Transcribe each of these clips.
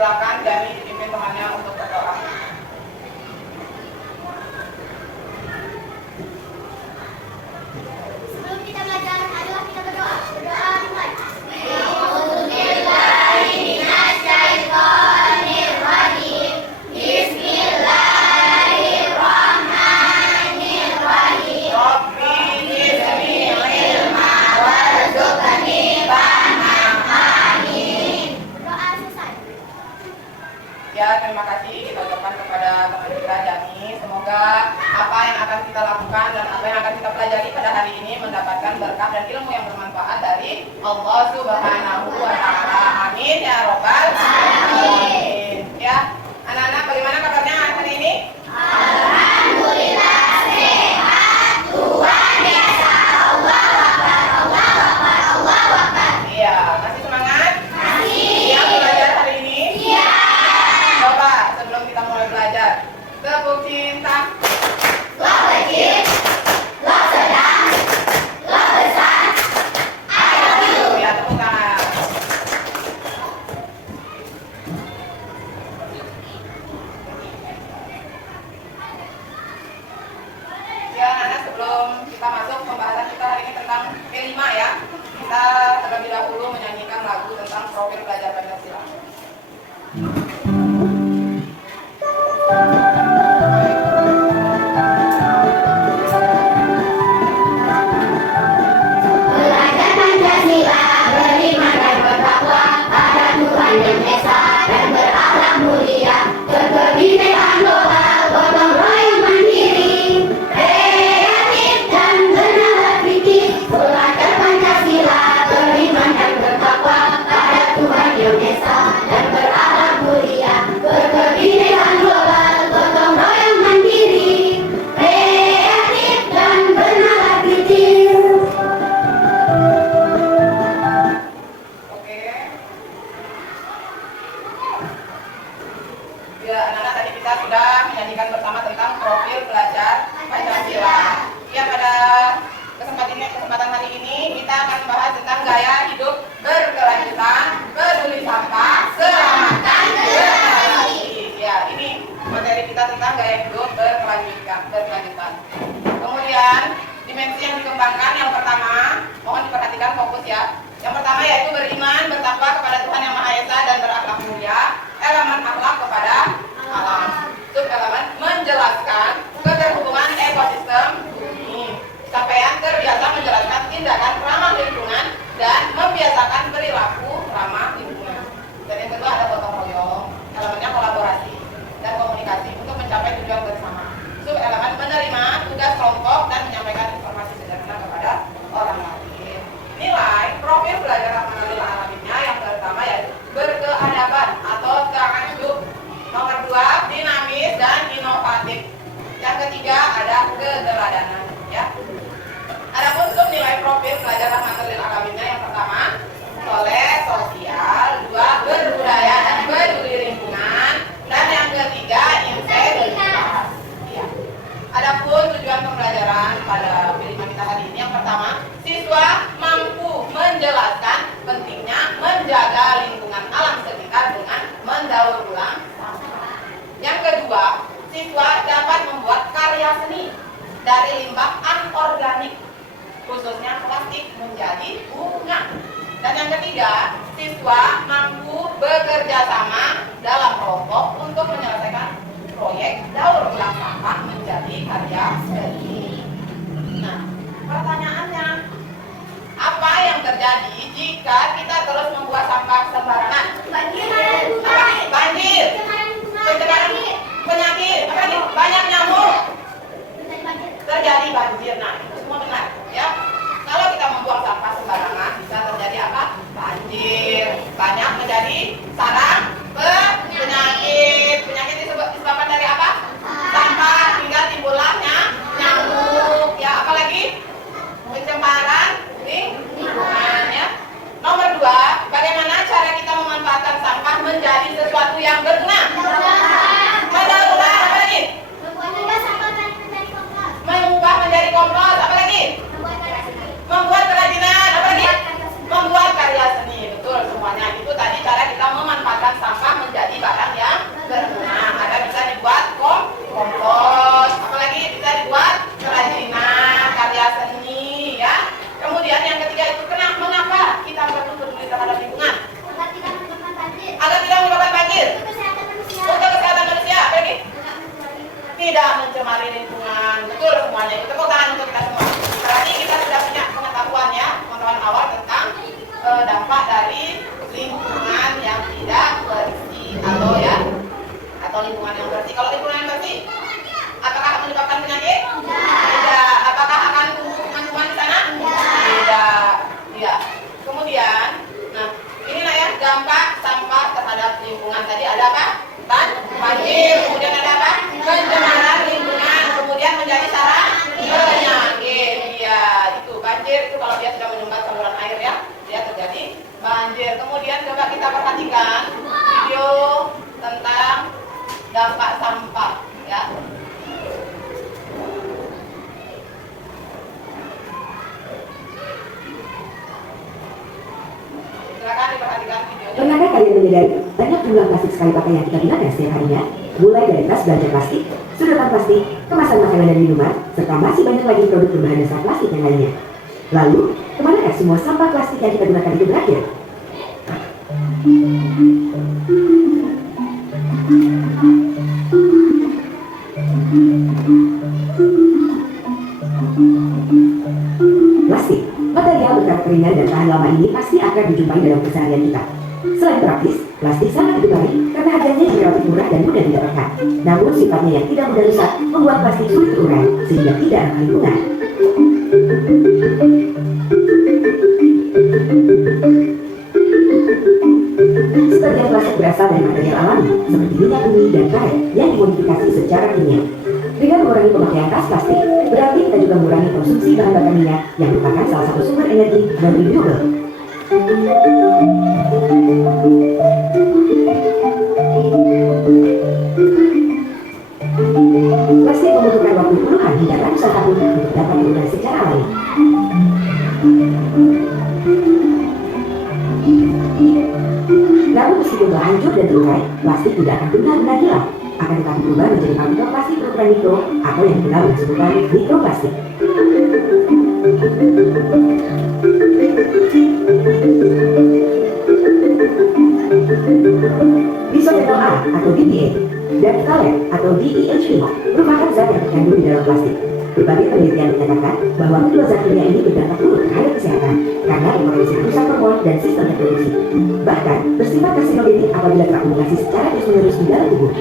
silakan Dani dipimpin temannya untuk berdoa. Sebelum kita belajar, adalah kita berdoa. Berdoa dimulai. Ya, terima kasih kita ucapkan kepada teman kita Jami. Semoga apa yang akan kita lakukan dan apa yang akan kita pelajari pada hari ini mendapatkan berkah dan ilmu yang bermanfaat dari Allah Subhanahu wa Ta'ala. Amin ya robbal alamin. Ya, anak-anak bagaimana kabarnya hari ini? Alhamdulillah sehat. Tuhan biasa. Allah Akbar. Allah Akbar. Allah Akbar. Iya, masih semangat? Masih. Siap belajar hari ini? Iya. Coba sebelum kita mulai belajar, tepuk cinta. Lo kecil, lo sedang, lo besar. I love you. Ya, tepuk tangan. Ya, anak-anak, sebelum kita masuk pembahasan kita hari ini tentang P5 ya, kita terlebih dahulu menyanyikan lagu tentang profil pelajar Pancasila. Belajar Pancasila, beriman dan bertakwa pada Tuhan yang Esa dan berakhlak mulia, berkebinekaan global, gotong royong mandiri, kreatif dan benar kritis. Belajar Pancasila, beriman dan bertakwa pada Tuhan yang Esa dan berakhlak mulia, berkebinekaan global, gotong royong mandiri, kreatif dan benar kritis. Oke. Ya, anak-anak, tadi kita sudah menyanyikan bersama tentang profil pelajar Pancasila. Ya, pada kesempatan hari ini kita akan membahas tentang gaya hidup berkelanjutan, peduli sampah, selamatkan generasi. Ya, ini materi kita tentang gaya hidup berkelanjutan. Kemudian dimensi yang dikembangkan yang pertama, mohon diperhatikan fokus ya. Yang pertama yaitu beriman, bertakwa kepada Tuhan Yang Maha Esa dan berakhlak mulia. Elemen akhlak kepada alam. Subelemen menjelaskan keterhubungan ekosistem bumi. Capaian terbiasa menjelaskan tindakan ramah lingkungan dan membiasakan perilaku ramah lingkungan. Dan yang kedua ada gotong royong. Elemennya kolaborasi dan komunikasi untuk mencapai tujuan bersama. Subelemen menerima tugas kelompok dan menyampaikan informasi sederhana kepada orang lain. Nilai profil belajar Rahmanul Alaminnya yang pertama yaitu berkeadaban atau ta'addub. Nomor 2 dinamis dan inovatif. Yang ketiga ada keteladanan ya. Adapun sub nilai profil pelajar Rahmanul Alaminnya yang pertama soleh sosial, 2 berbudaya dan peduli lingkungan, dan yang ketiga integritas. Ya. Adapun tujuan pembelajaran pada pilihan kita hari ini yang pertama, siswa mampu menjelaskan pentingnya menjaga lingkungan alam sekitar dengan mendaur ulang sampah. Yang kedua, siswa dapat membuat karya seni dari limbah anorganik, khususnya plastik menjadi bunga. Dan yang ketiga, siswa mampu bekerja sama dalam kelompok untuk menyelesaikan proyek daur ulang sampah menjadi karya seni. Nah, pertanyaannya, apa yang terjadi jika kita terus membuang sampah sembarangan? Banjir, pencemaran penyakit, apa nih? Banyak nyamuk, terjadi banjir. Nah, itu semua benar, ya. Kalau kita membuang sampah sembarangan, bisa terjadi apa? Banjir, banyak menjadi sarang penyakit. Penyakit disebabkan dari apa? Sampah, hingga timbullah nyamuk. Ya, apalagi pencemaran lingkungan. Ya. Nomor 2, bagaimana cara kita memanfaatkan sampah menjadi sesuatu yang berguna? Mendaur ulang, apa lagi? Mengubah menjadi kompos. Ya. Kemudian, nah inilah ya dampak sampah terhadap lingkungan. Tadi ada apa? Banjir. Kemudian ada apa? Pencemaran lingkungan. Kemudian menjadi sarang penyakit. Ya, itu banjir itu kalau dia sudah menyumbat saluran air ya, dia terjadi banjir. Kemudian coba kita perhatikan video tentang dampak sampah ya. Silakan diperhatikan videonya. Pernahkah kalian menyadari banyak jumlah plastik sekali pakai yang kita gunakan setiap harinya? Mulai dari tas belanja plastik, sedotan plastik, kemasan makanan dan minuman, serta masih banyak lagi produk berbahan dasar plastik yang lainnya. Lalu, kemanakah semua sampah plastik yang kita gunakan itu berakhir? Plastik, material berkarat ringan dan tahan lama ini pasti akan dijumpai dalam keseharian kita. Selain praktis, plastik sangat digemari karena harganya relatif murah dan mudah didapatkan. Namun sifatnya yang tidak mudah rusak membuat plastik sulit terurai sehingga tidak ramah lingkungan. Sebagian plastik berasal dari material alami seperti minyak bumi dan karet yang dimodifikasi secara kimia. Dengan mengurangi pemakaian tas plastik, berarti kita juga mengurangi konsumsi bahan bakar minyak yang merupakan salah satu sumber energi non renewable. Plastik membutuhkan waktu puluhan hingga ratusan tahun untuk dapat digunakan secara alami. Namun meskipun telah hancur dan terurai, plastik tidak akan benar-benar hilang. Akan tetapi berubah menjadi partikel plastik berukuran mikro atau yang dikenal dengan sebutan mikroplastik. Bisoprolol A atau BPA dan phthalate atau DEHP merupakan zat yang terkandung di dalam plastik. Berbagai penelitian menyatakan bahwa kedua zat kimia ini berdampak buruk terhadap kesehatan karena memproduksi rusak hormon dan sistem reproduksi. Bahkan bersifat karsinogenik apabila terakumulasi secara terus-menerus di dalam tubuh.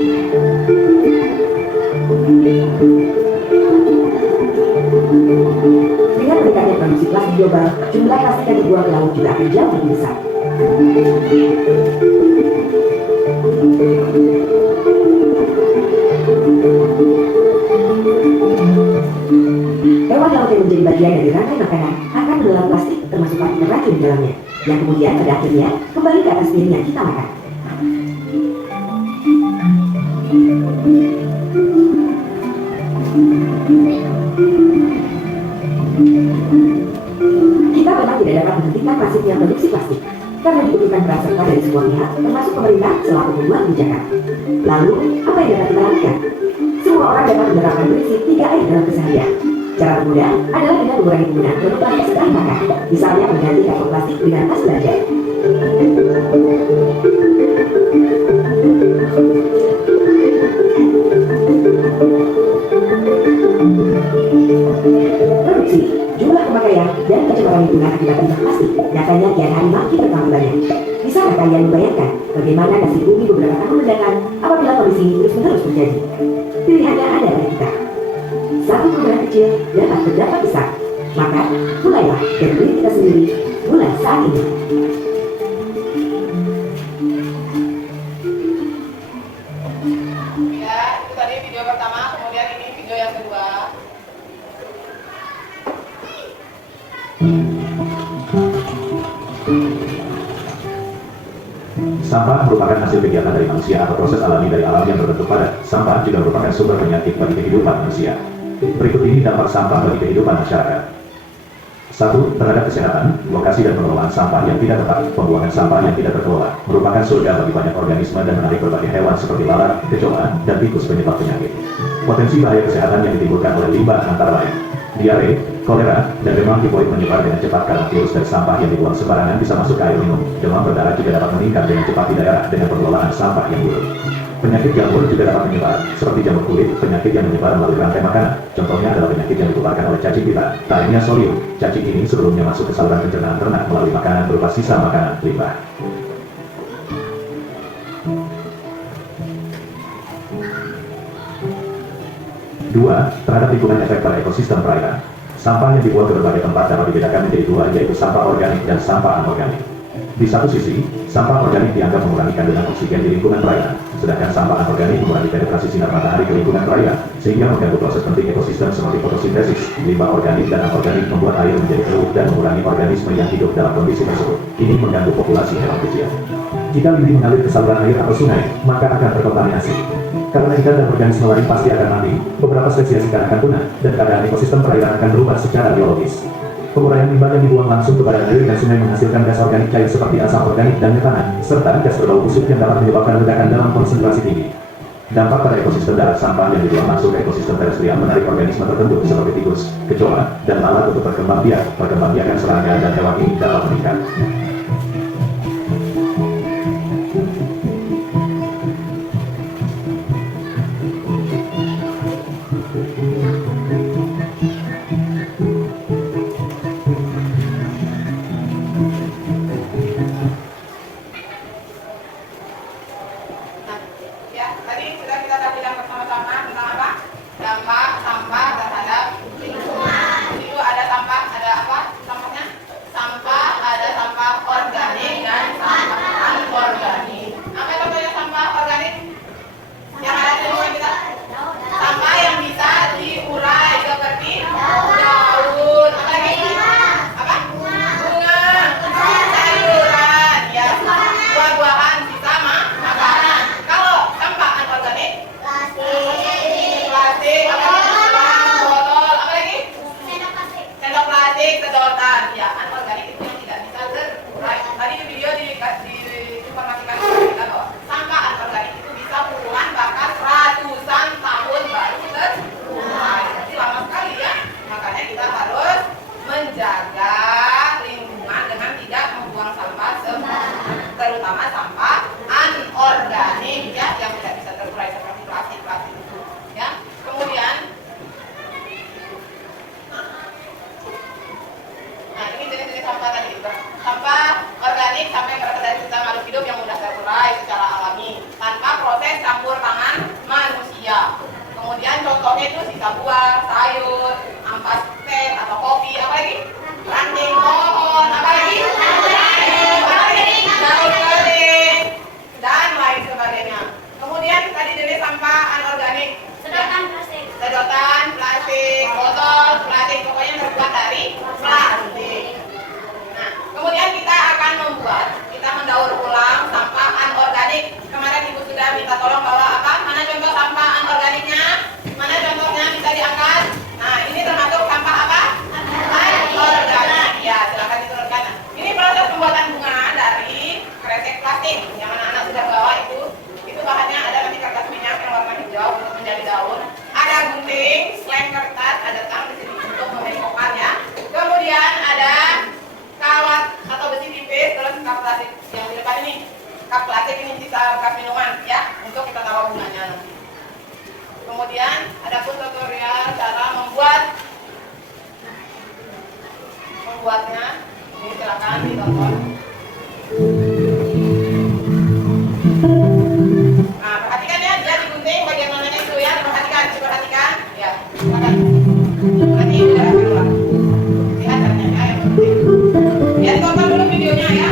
Dengan meningkatnya produksi plastik global, jumlah plastik yang dibuang ke laut juga akan jauh lebih besar. Hewan laut yang menjadi bagian dari rantai makanan akan menelan plastik termasuk partikel racun di dalamnya, yang kemudian pada akhirnya kembali ke atas piring yang kita makan. Kita memang tidak dapat menghentikan masifnya produksi plastik karena dibutuhkan peran serta dari semua pihak, termasuk pemerintah selaku pembuat kebijakan. Lalu, apa yang dapat kita lakukan? Semua orang dapat menerapkan prinsip 3R dalam keseharian. Cara mudah adalah dengan mengurangi penggunaan produk plastik sekali pakai, misalnya mengganti kantong plastik dengan tas belanja. Produksi, jumlah pemakaian, dan pencemaran lingkungan akibat limbah plastik nyatanya kian hari makin bertambah banyak. Bisakah kalian membayangkan bagaimana nasib bumi beberapa tahun mendatang apabila kondisi ini terus-menerus terjadi? Pilihannya ada pada kita. Satu perubahan kecil dapat berdampak besar. Maka, mulailah dari diri kita sendiri, mulai saat ini. Ya, itu tadi video pertama, kemudian ini video yang kedua. Sampah merupakan hasil kegiatan dari manusia atau proses alami dari alam yang berbentuk padat. Sampah juga merupakan sumber penyakit bagi kehidupan manusia. Berikut ini dampak sampah bagi kehidupan masyarakat. 1. Terhadap kesehatan, lokasi dan pengelolaan sampah yang tidak tepat, pembuangan sampah yang tidak terkelola, merupakan surga bagi banyak organisme dan menarik berbagai hewan seperti lalat, kecoa, dan tikus penyebab penyakit. Potensi bahaya kesehatan yang ditimbulkan oleh limbah antara lain diare, kolera, dan demam tifoid menyebar dengan cepat karena virus dan sampah yang dibuang sembarangan bisa masuk ke air minum. Demam berdarah juga dapat meningkat dengan cepat di daerah dengan pengelolaan sampah yang buruk. Penyakit jamur juga dapat menyebar, seperti jamur kulit, penyakit yang menyebar melalui rantai makanan. Contohnya adalah penyakit yang ditularkan oleh cacing pita, Taenia solium. Cacing ini sebelumnya masuk ke saluran pencernaan ternak melalui makanan berupa sisa makanan limbah. Dua, terhadap lingkungan efek pada ekosistem perairan. Sampah yang dibuang ke berbagai tempat dapat dibedakan menjadi dua, yaitu sampah organik dan sampah anorganik. Di satu sisi, sampah organik dianggap mengurangi kandungan oksigen di lingkungan perairan, sedangkan sampah anorganik mengurangi penetrasi sinar matahari ke lingkungan perairan, sehingga mengganggu proses penting ekosistem seperti fotosintesis. Limbah organik dan anorganik membuat air menjadi keruh dan mengurangi organisme yang hidup dalam kondisi tersebut. Ini mengganggu populasi hewan kecil. Jika lili mengalir ke saluran air atau sungai, maka akan terkontaminasi. Karena ikan dan organisme lain pasti akan mati, beberapa spesies ikan akan punah, dan keadaan ekosistem perairan akan berubah secara biologis. Penguraian limbah yang dibuang langsung ke badan air dan sungai menghasilkan gas organik cair seperti asam organik dan metana, serta gas berbau busuk yang dapat menyebabkan ledakan dalam konsentrasi tinggi. Dampak pada ekosistem darat, sampah yang dibuang langsung ke ekosistem terestrial menarik organisme tertentu seperti tikus, kecoa, dan lalat untuk berkembang biak. Perkembangbiakan serangga dan hewan ini dapat meningkat. Kemudian contohnya itu sisa buah, sayur, ampas teh atau kopi, apa lagi? Ranting pohon, apa lagi? Daun kering, dan lain sebagainya. Kemudian tadi jenis sampah anorganik, sedotan plastik, botol plastik, pokoknya terbuat dari plastik. Nah, kemudian kita akan kita mendaur ulang sampah anorganik. Kemarin Ibu sudah minta tolong bawa apa? Mana contoh sampah anorganiknya? Mana contohnya bisa diangkat? Nah, ini termasuk sampah apa? Anorganik. Ya, silakan diturunkan. Ini proses pembuatan bunga dari kresek plastik yang anak-anak sudah bawa itu. Itu bahannya ada nanti kertas minyak yang warna hijau untuk menjadi daun. Ada gunting, lem kertas, ada tang di sini untuk membengkokkan ya. Kemudian ada kawat atau besi tipis, terus kap plastik yang di depan ini. Kap plastik ini sisa bekas minuman ya, untuk kita taruh bunganya nanti. Kemudian ada pun tutorial cara membuatnya. Ini silakan ditonton. Nah, perhatikan ya, dia digunting bagian mananya itu ya, diperhatikan. Ya, silakan. Nanti udah ulang. Lihat caranya yang penting. Ya, ditonton dulu videonya ya.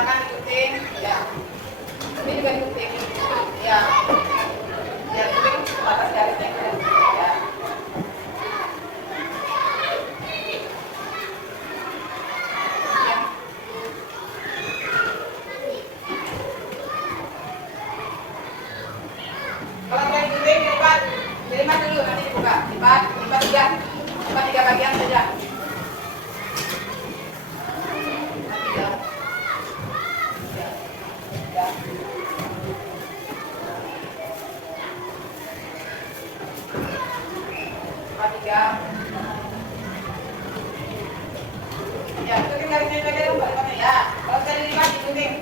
silakan digunting. Ya. Ini juga digunting. Ya. Ya, gunting batas garisnya. Ya. Kalau sudah digunting, dilipat dulu, nanti dibuka. Lipat tiga bagian saja. Tiga. Ya, gunting garisnya juga lipatnya ya. Kalau sudah dilipat, digunting.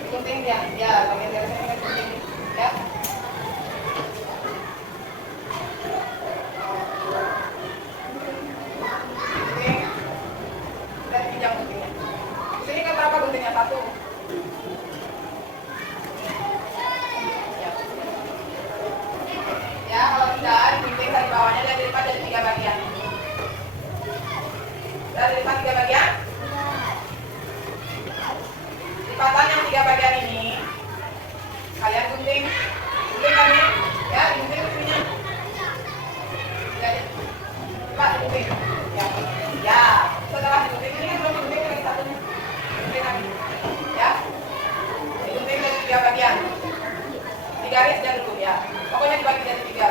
Digunting ya, ya, bagian garisnya digunting. Ya. Sini kan berapa guntingnya? Satu. Ya, kalau sudah digunting dari bawahnya dan dilipat jadi 3 bagian. Sudah dilipat 3 bagian. Lipatan yang 3 bagian ini kalian gunting kami, ya, digunting ininya. Lipat digunting. Ya, ya. Setelah digunting ini belum digunting lagi satunya. Gunting lagi. Ya. Digunting dari 3 bagian. Digaris dan dulu ya. Pokoknya dibagi jadi 3.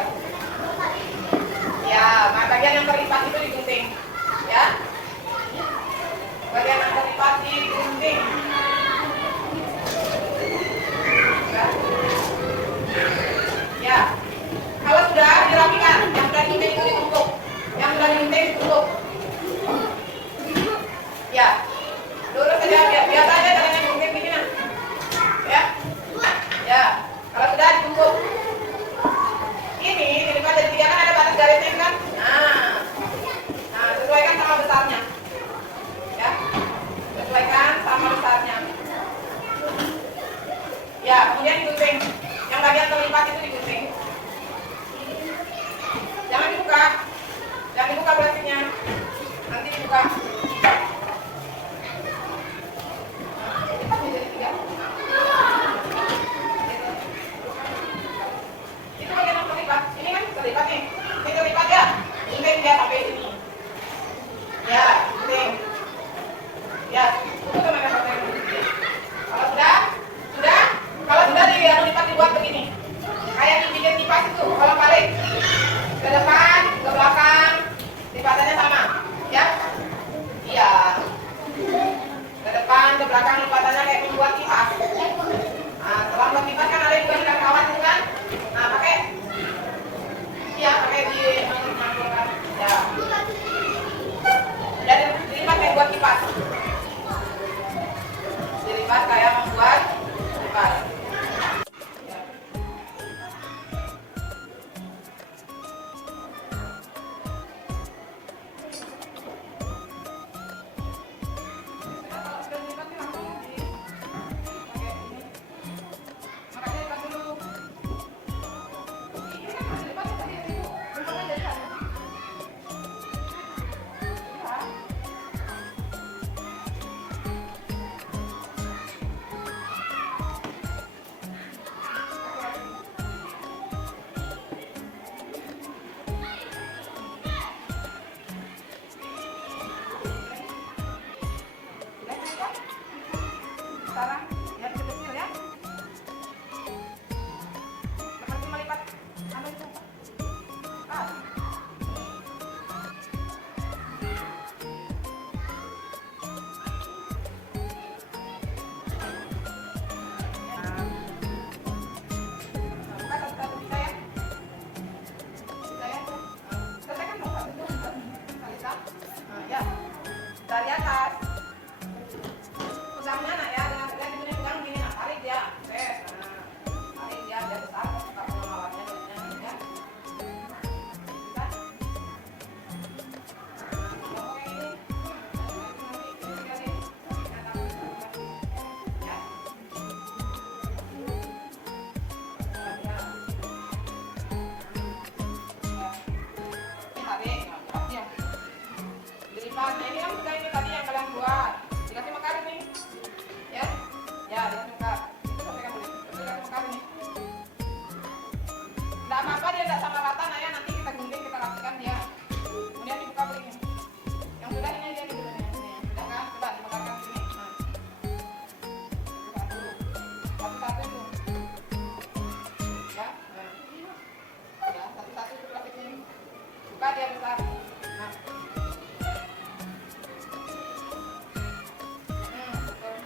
Ya, nah bagian yang terlipat itu digunting. Ya. Bagian yang terlipat digunting. Ya. Ya. Kalau sudah dirapikan, yang sudah digunting itu ditumpuk. Yang sudah digunting ditumpuk. Ya. Lurus saja, biasa aja caranya gunting begini. Ya. Ya. Kalau sudah ditumpuk. Ini dilipat dari 3 kan ada batas garisnya kan? Nah, sesuaikan sama besarnya. Ya. Sesuaikan sama besarnya. Ya, kemudian digunting. Yang bagian terlipat itu digunting. Jangan dibuka. Jangan dibuka plastiknya. Nanti dibuka. Itu bagian yang terlipat. Ini kan terlipat nih. Ini terlipat ya. Gunting dia sampai sini. Ya, gunting. Ya, itu teman sampai sini. Kalau sudah, kalau sudah dilipat dibuat begini. Kayak dibikin kipas itu, kalau balik ke depan, ke belakang, lipatannya sama, ya? Iya. Ke depan, ke belakang lipatannya kayak membuat kipas. Nah, setelah membuat kipas kan ada yang buat kawan itu kan? Nah, pakai, iya, pakai dimanggulkan, ya. Dan dilipat kayak buat kipas. Dilipat kayak membuat kipas. Sekarang yang kecil ya. Seperti melipat itu. Buka satu-satu bisa ya. Bisa ya. Selesaikan dong satu itu. Kalisa. Ya. Dari atas. Usahanya nak ya, dengan Ya, dikasih muka. Itu selesaikan dulu. Itu dikasih muka ini. Nggak apa-apa dia nggak sama rata, Naya. Nanti kita gunting, kita rapikan dia. Kemudian dibuka begini. Yang sudah ini aja dulu nih. Sudah kan? Coba dibukakan sini. Nah. Buka dulu. Satu-satu dulu. Ya. Nah. Ya, satu-satu dulu plastiknya. Buka dia besar. Nah. Betul.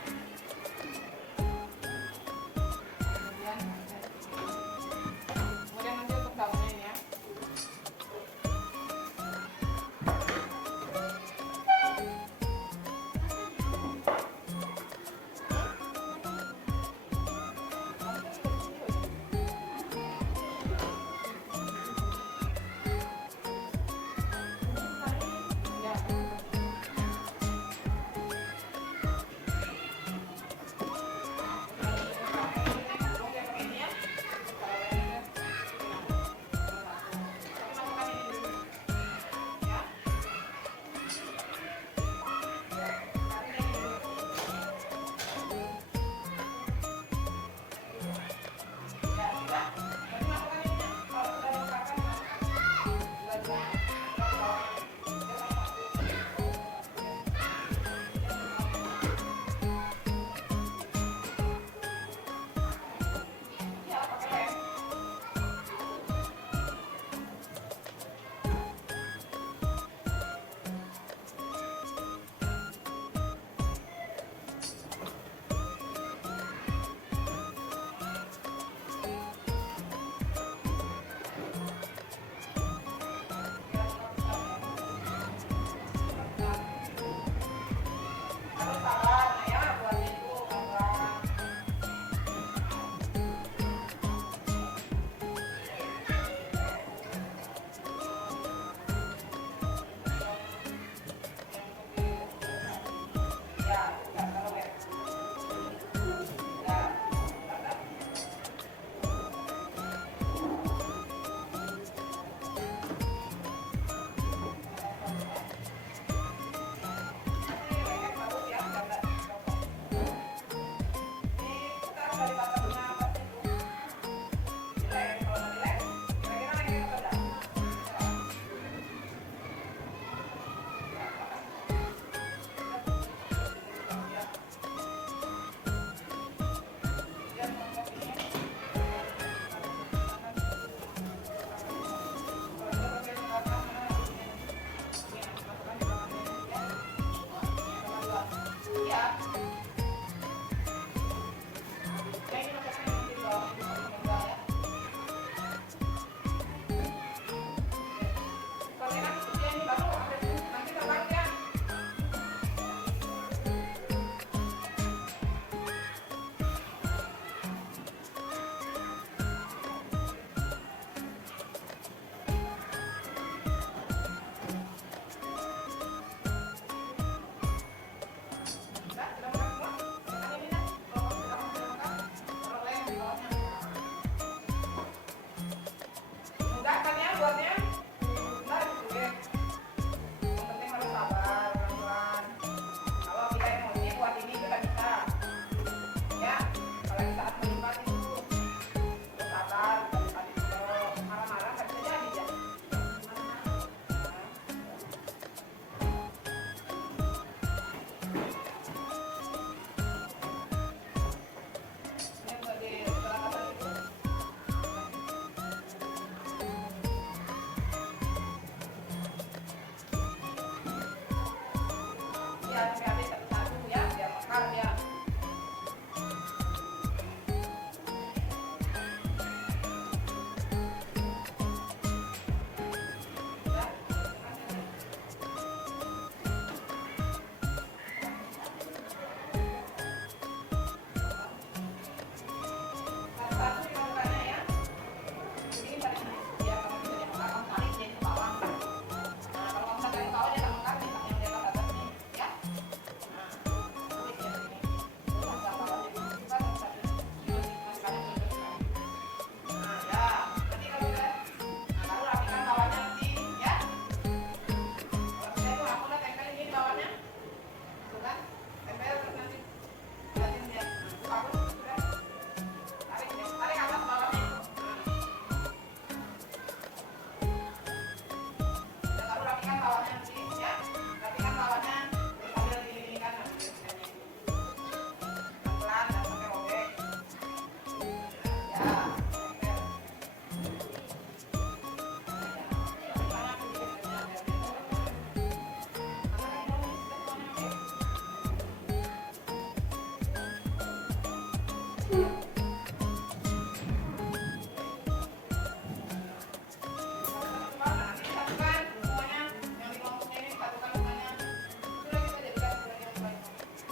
Nanti disatukan semuanya, yang di kelompoknya ini disatukan semuanya. Itu lagi saja dikasih bagian baik.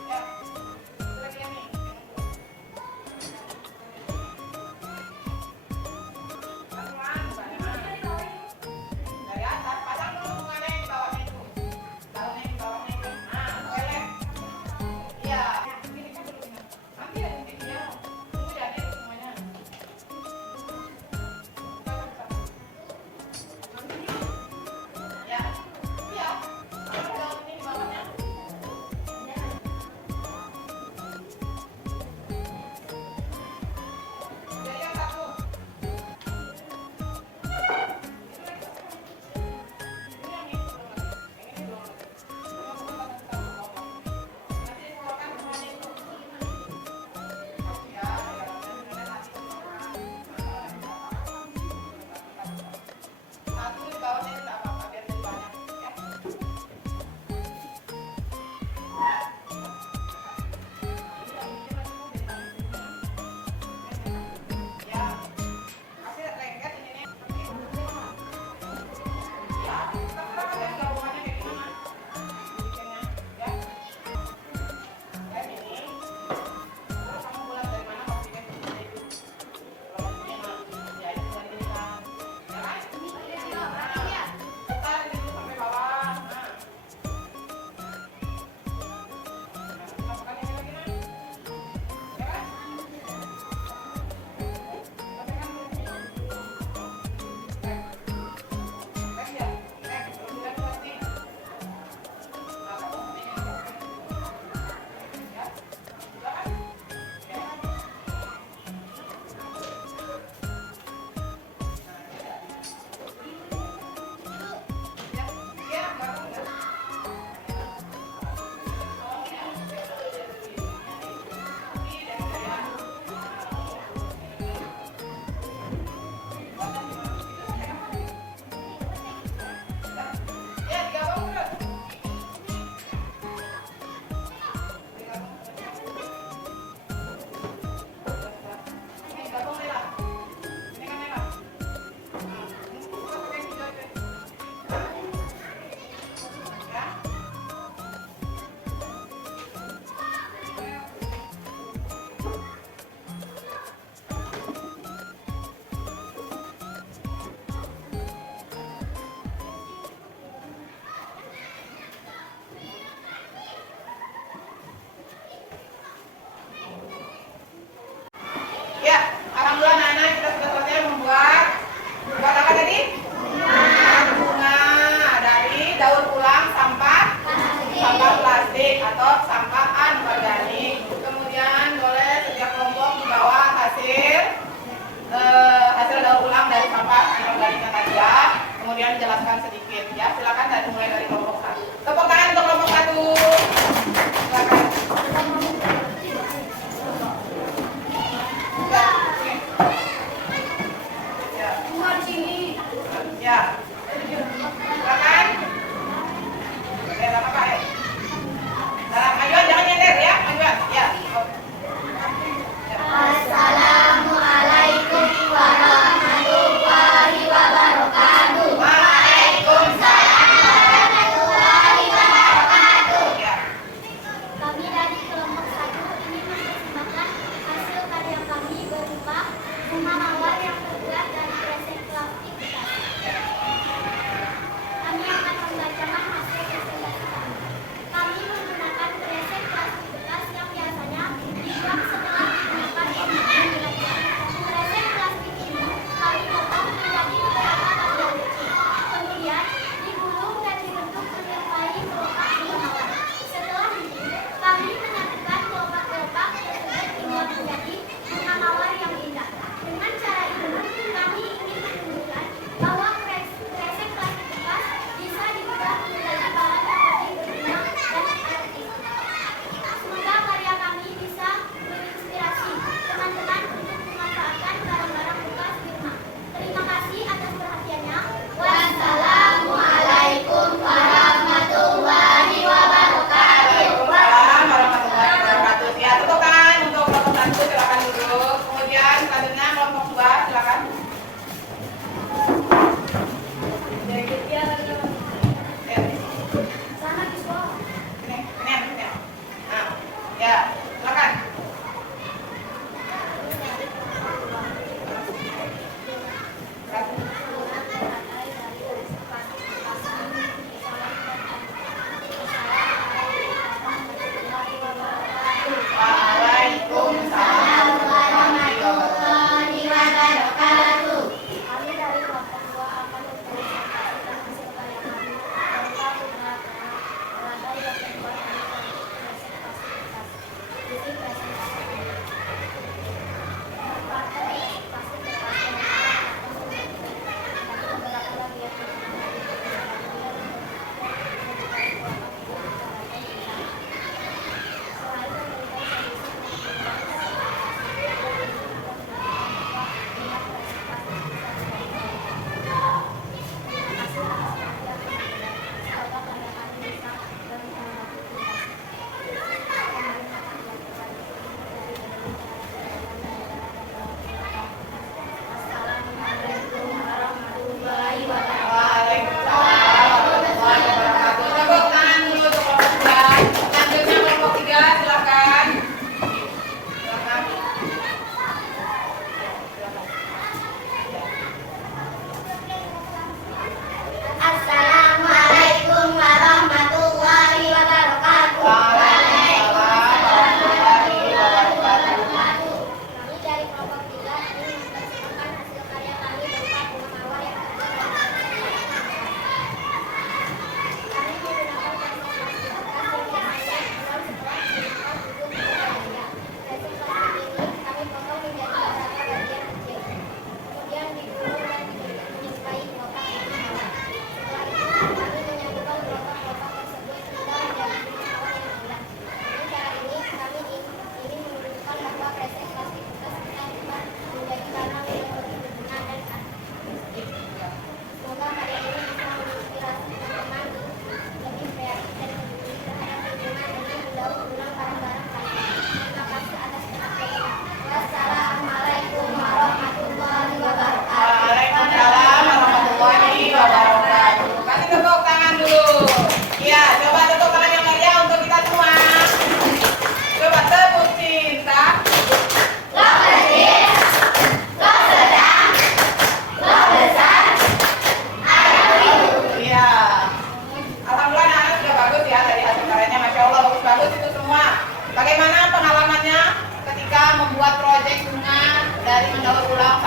Ya, itu lagi yang nih. Satuan, bunganya mana? Dari atas, pasang dulu bunganya di bawahnya itu. Daunnya di bawahnya itu. Nah, pelek. Iya. Ini kan dulu. Nanti ada titiknya.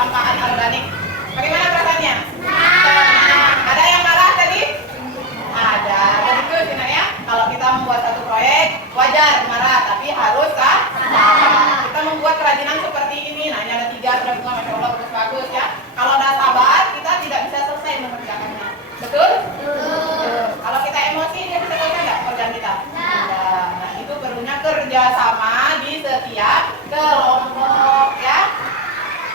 sampah anorganik. Bagaimana perasaannya? Senang. Ada yang marah tadi? Ada. Begitu sebenarnya. Kalau kita membuat satu proyek, wajar marah, tapi harus sabar. Kita membuat kerajinan seperti ini. Nah, ini ada 3 sudah bunga, masya Allah bagus-bagus ya. Kalau ada sabar, kita tidak bisa selesai mengerjakannya. Betul? Kalau kita emosi, dia bisa selesai nggak pekerjaan kita? Nah, itu perlunya kerjasama di setiap kelompok ya.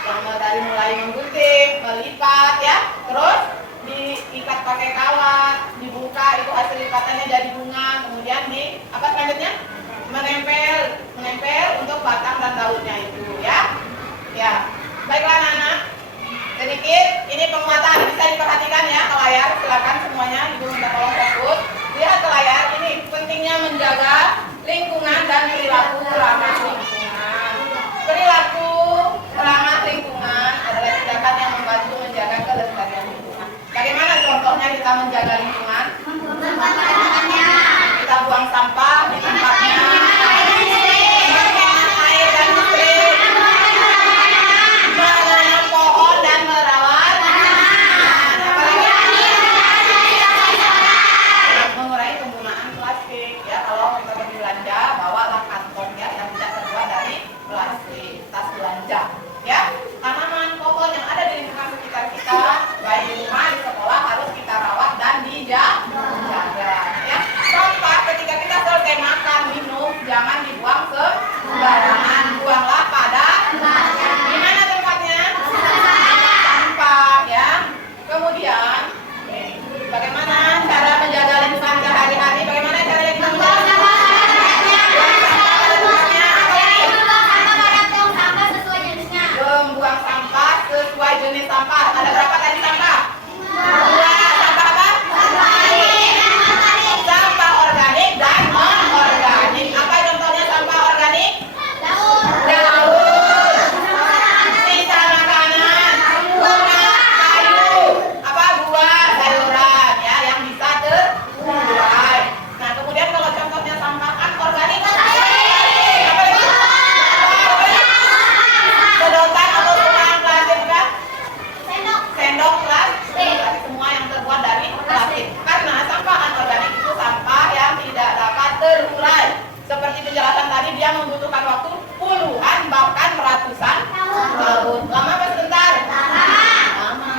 Yang dari mulai menggunting, melipat ya, terus diikat pakai kawat, dibuka itu hasil lipatannya jadi bunga, kemudian di apa selanjutnya? Menempel untuk batang dan daunnya itu ya. Ya, baiklah anak-anak. Sedikit ini penguatan bisa diperhatikan ya ke layar, silakan semuanya ibu minta tolong fokus. Lihat ke layar, ini pentingnya menjaga lingkungan dan perilaku ramah lingkungan. Perilaku ramah lingkungan adalah tindakan yang membantu menjaga kelestarian lingkungan. Bagaimana contohnya kita menjaga lingkungan? Kita buang sampah di tempatnya. Air dan listrik. Menanam pohon dan merawat. Mengurangi penggunaan plastik. Ya, kalau kita pergi belanja, bawalah kantong ya yang tidak terbuat dari plastik. Tas belanja. Ya, tanaman pohon yang ada di lingkungan sekitar kita, baik di rumah, di sekolah harus kita rawat dan dijaga. Ya, sampah ketika kita selesai makan, minum, jangan dibuang sembarangan, buanglah pada di mana tempatnya? Sampah ya. Kemudian, bagaimana cara menjaga lingkungan sehari-hari? Bagaimana caranya kita menjaga lingkungan? Membuang sampah sesuai jenis sampah. Ada berapa tadi sampah? 2. Sampah apa? Sampah organik dan non-organik. Apa contohnya sampah organik? Daun, sisa makanan, bunga, kayu, apa buah, sayuran ya yang bisa terbuai. Nah, kemudian kalau contohnya sampah anorganik, apa lagi? Sedotan atau tumpahan plastik kan? Sendok plastik, semua yang terbuat dari plastik. Karena sampah anorganik itu sampah yang tidak dapat terurai. Seperti penjelasan tadi, dia membutuhkan waktu puluhan bahkan ratusan tahun. Lama apa sebentar? Lama.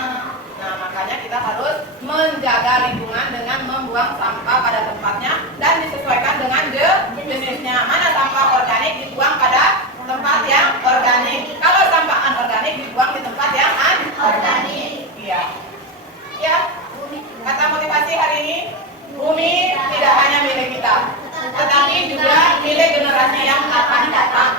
Nah, makanya kita harus menjaga lingkungan dengan membuang sampah pada tempatnya dan disesuaikan dengan jenisnya. Mana sampah organik dibuang pada tempat yang organik. Kalau sampah anorganik dibuang di tempat yang anorganik. Iya. Ya. Kata motivasi hari ini, bumi tidak hanya milik kita, tetapi juga milik generasi yang akan datang.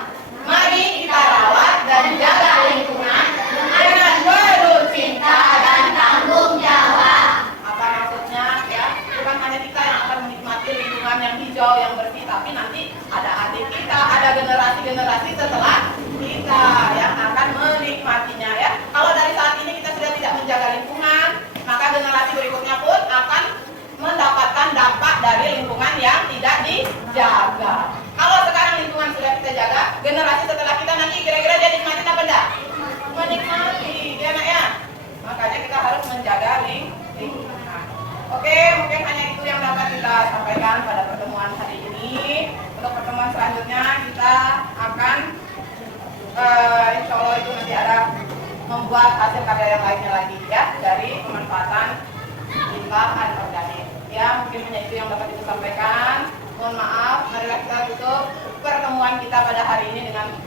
Mari kita rawat dan jaga lingkungan dengan penuh cinta dan tanggung jawab. Apa maksudnya? Ya, bukan hanya kita yang akan menikmati lingkungan yang hijau, yang bersih, tapi nanti ada adik kita, ada generasi-generasi setelah kita yang akan menikmatinya ya. Kalau dari saat ini kita sudah tidak menjaga lingkungan, maka generasi berikutnya pun akan mendapatkan dampak dari lingkungan yang tidak dijaga. Kalau sekarang lingkungan sudah kita jaga, generasi setelah kita nanti kira-kira dia nikmatin apa enggak? Menikmati, ya nak ya. Makanya kita harus menjaga lingkungan. Oke, mungkin hanya itu yang dapat kita sampaikan pada pertemuan hari ini. Untuk pertemuan selanjutnya kita akan insya Allah itu nanti ada membuat hasil karya yang lainnya lagi ya dari pemanfaatan limbah anorganik. Ya, mungkin hanya itu yang dapat kita sampaikan. Mohon maaf, marilah kita tutup pertemuan kita pada hari ini dengan